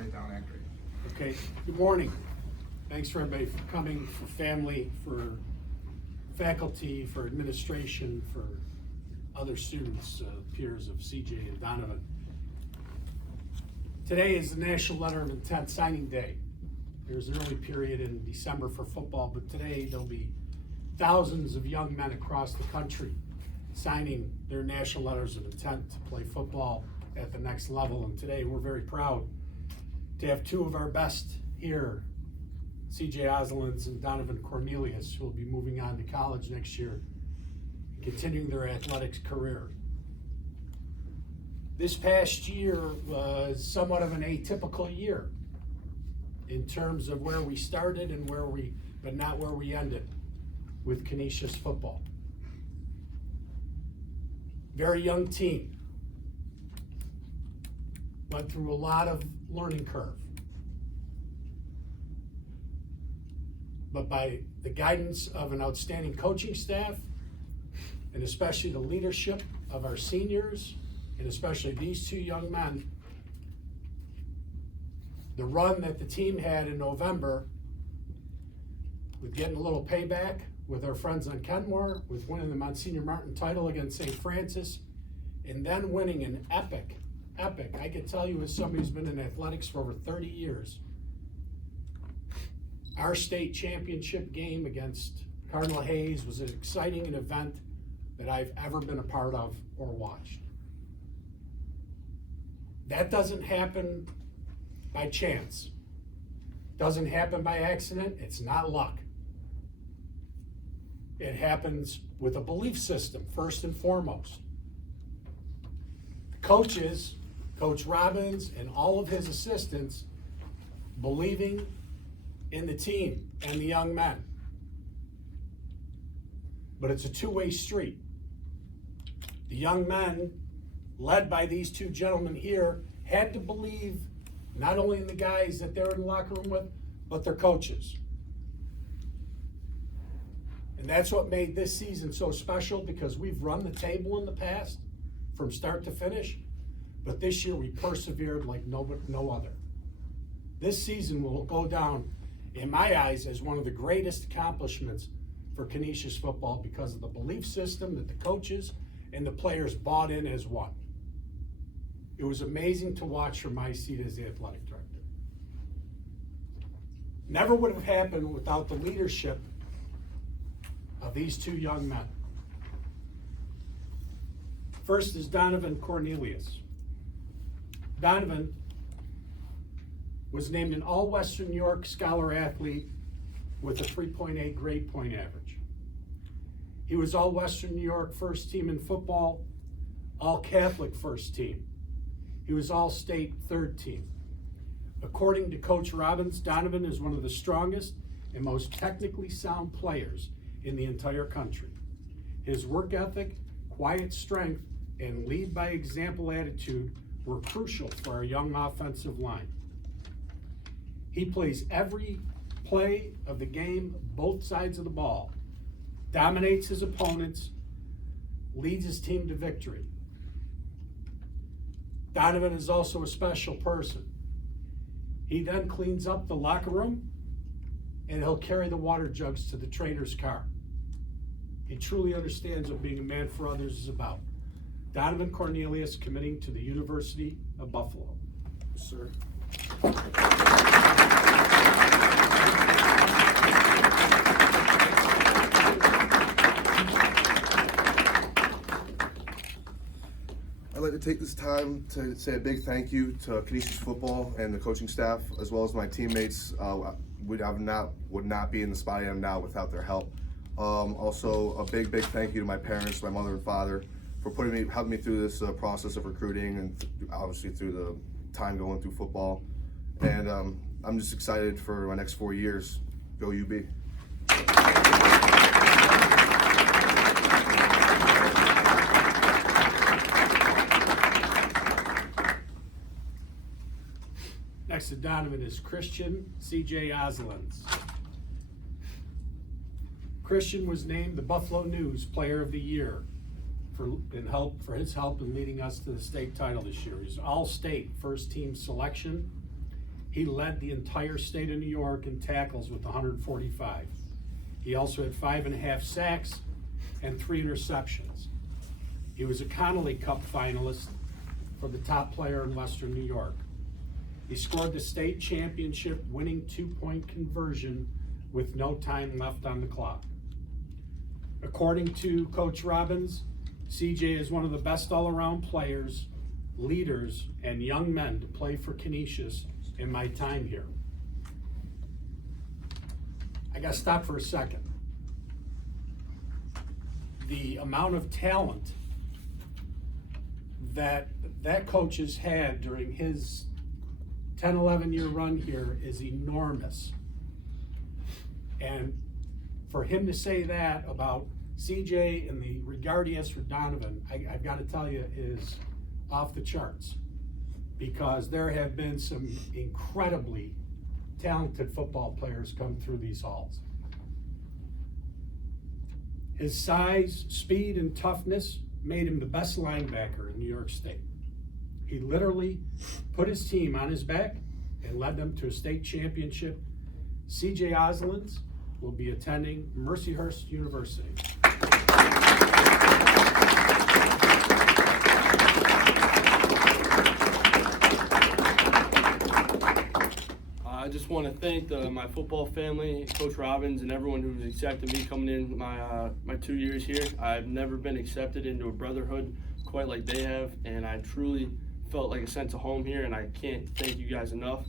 write it down accurately. Okay, good morning. Thanks for everybody for coming, for family, for faculty, for administration, for other students, peers of CJ and Donovan. Today is the National Letter of Intent Signing Day. There's an early period in December for football, but today there'll be thousands of young men across the country signing their national letters of intent to play football at the next level. And today we're very proud to have two of our best here, CJ Ozolins and Donovan Cornelius, who will be moving on to college next year and continuing their athletics career. This past year was somewhat of an atypical year in terms of where we started and but not where we ended with Canisius football. Very young team. Went through a lot of learning curve. But by the guidance of an outstanding coaching staff, and especially the leadership of our seniors, and especially these two young men, the run that the team had in November, with getting a little payback with our friends on Kenmore, with winning the Monsignor Martin title against St. Francis, and then winning an epic, I can tell you as somebody who's been in athletics for over 30 years, our state championship game against Cardinal Hayes was as exciting an event that I've ever been a part of or watched. That doesn't happen by chance. Doesn't happen by accident. It's not luck. It happens with a belief system, first and foremost. Coaches, Coach Robbins and all of his assistants, believing in the team and the young men. But it's a two-way street. The young men, led by these two gentlemen here, had to believe not only in the guys that they're in the locker room with, but their coaches. And that's what made this season so special, because we've run the table in the past from start to finish, but this year we persevered like no other. This season will go down, in my eyes, as one of the greatest accomplishments for Canisius football because of the belief system that the coaches and the players bought in as one. It was amazing to watch from my seat as the athletic director. Never would have happened without the leadership of these two young men. First is Donovan Cornelius. Donovan was named an All-Western New York Scholar Athlete with a 3.8 grade point average. He was All-Western New York first team in football, All-Catholic first team. He was All-State third team. According to Coach Robbins, Donovan is one of the strongest and most technically sound players in the entire country. His work ethic, quiet strength, and lead by example attitude were crucial for our young offensive line. He plays every play of the game, both sides of the ball, dominates his opponents, leads his team to victory. Donovan is also a special person. He then cleans up the locker room, and he'll carry the water jugs to the trainer's car. He truly understands what being a man for others is about. Donovan Cornelius, committing to the University of Buffalo. Sir. I'd like to take this time to say a big thank you to Canisius football and the coaching staff, as well as my teammates. Would not be in the spot I am now without their help. Also, a big thank you to my parents, my mother and father, for helping me through this process of recruiting and obviously through the time going through football. And I'm just excited for my next 4 years. Go UB. Next to Donovan is Christian C.J. Ozolins. Christian was named the Buffalo News Player of the Year for his help in leading us to the state title this year. He's all-state first team selection. He led the entire state of New York in tackles with 145. He also had 5.5 sacks and 3 interceptions. He was a Connolly Cup finalist for the top player in Western New York. He scored the state championship winning 2-point conversion with no time left on the clock. According to Coach Robbins, CJ is one of the best all-around players, leaders, and young men to play for Canisius in my time here. I gotta stop for a second. The amount of talent that coach has had during his 10, 11-year run here is enormous. And for him to say that about CJ and the regard he has for Donovan, I've got to tell you, is off the charts. Because there have been some incredibly talented football players come through these halls. His size, speed, and toughness made him the best linebacker in New York State. He literally put his team on his back and led them to a state championship. CJ Ozolins will be attending Mercyhurst University. I just want to thank my football family, Coach Robbins, and everyone who's accepted me coming in my 2 years here. I've never been accepted into a brotherhood quite like they have, and I truly felt like a sense of home here, and I can't thank you guys enough.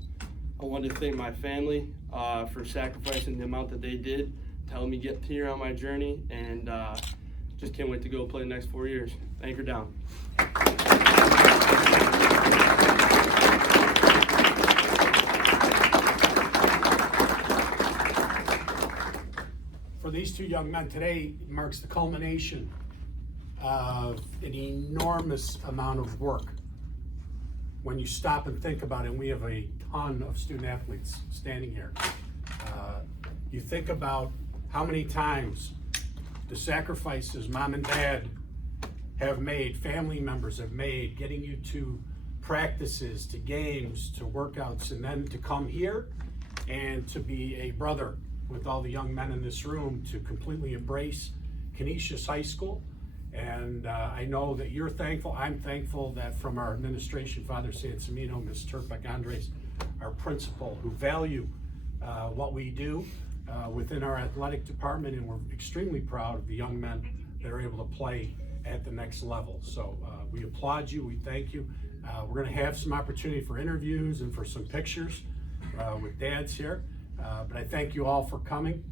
I want to thank my family for sacrificing the amount that they did to help me get here on my journey, and just can't wait to go play the next 4 years. Anchor down. For these two young men, today marks the culmination of an enormous amount of work. When you stop and think about it, and we have a ton of student athletes standing here. You think about how many times the sacrifices mom and dad have made, family members have made, getting you to practices, to games, to workouts, and then to come here and to be a brother with all the young men in this room, to completely embrace Canisius High School. And I know that you're thankful. I'm thankful that from our administration, Father Sansamino, Ms. Turpek Andres, our principal, who value what we do within our athletic department, and we're extremely proud of the young men that are able to play at the next level. So we applaud you, we thank you. We're gonna have some opportunity for interviews and for some pictures with dads here. But I thank you all for coming.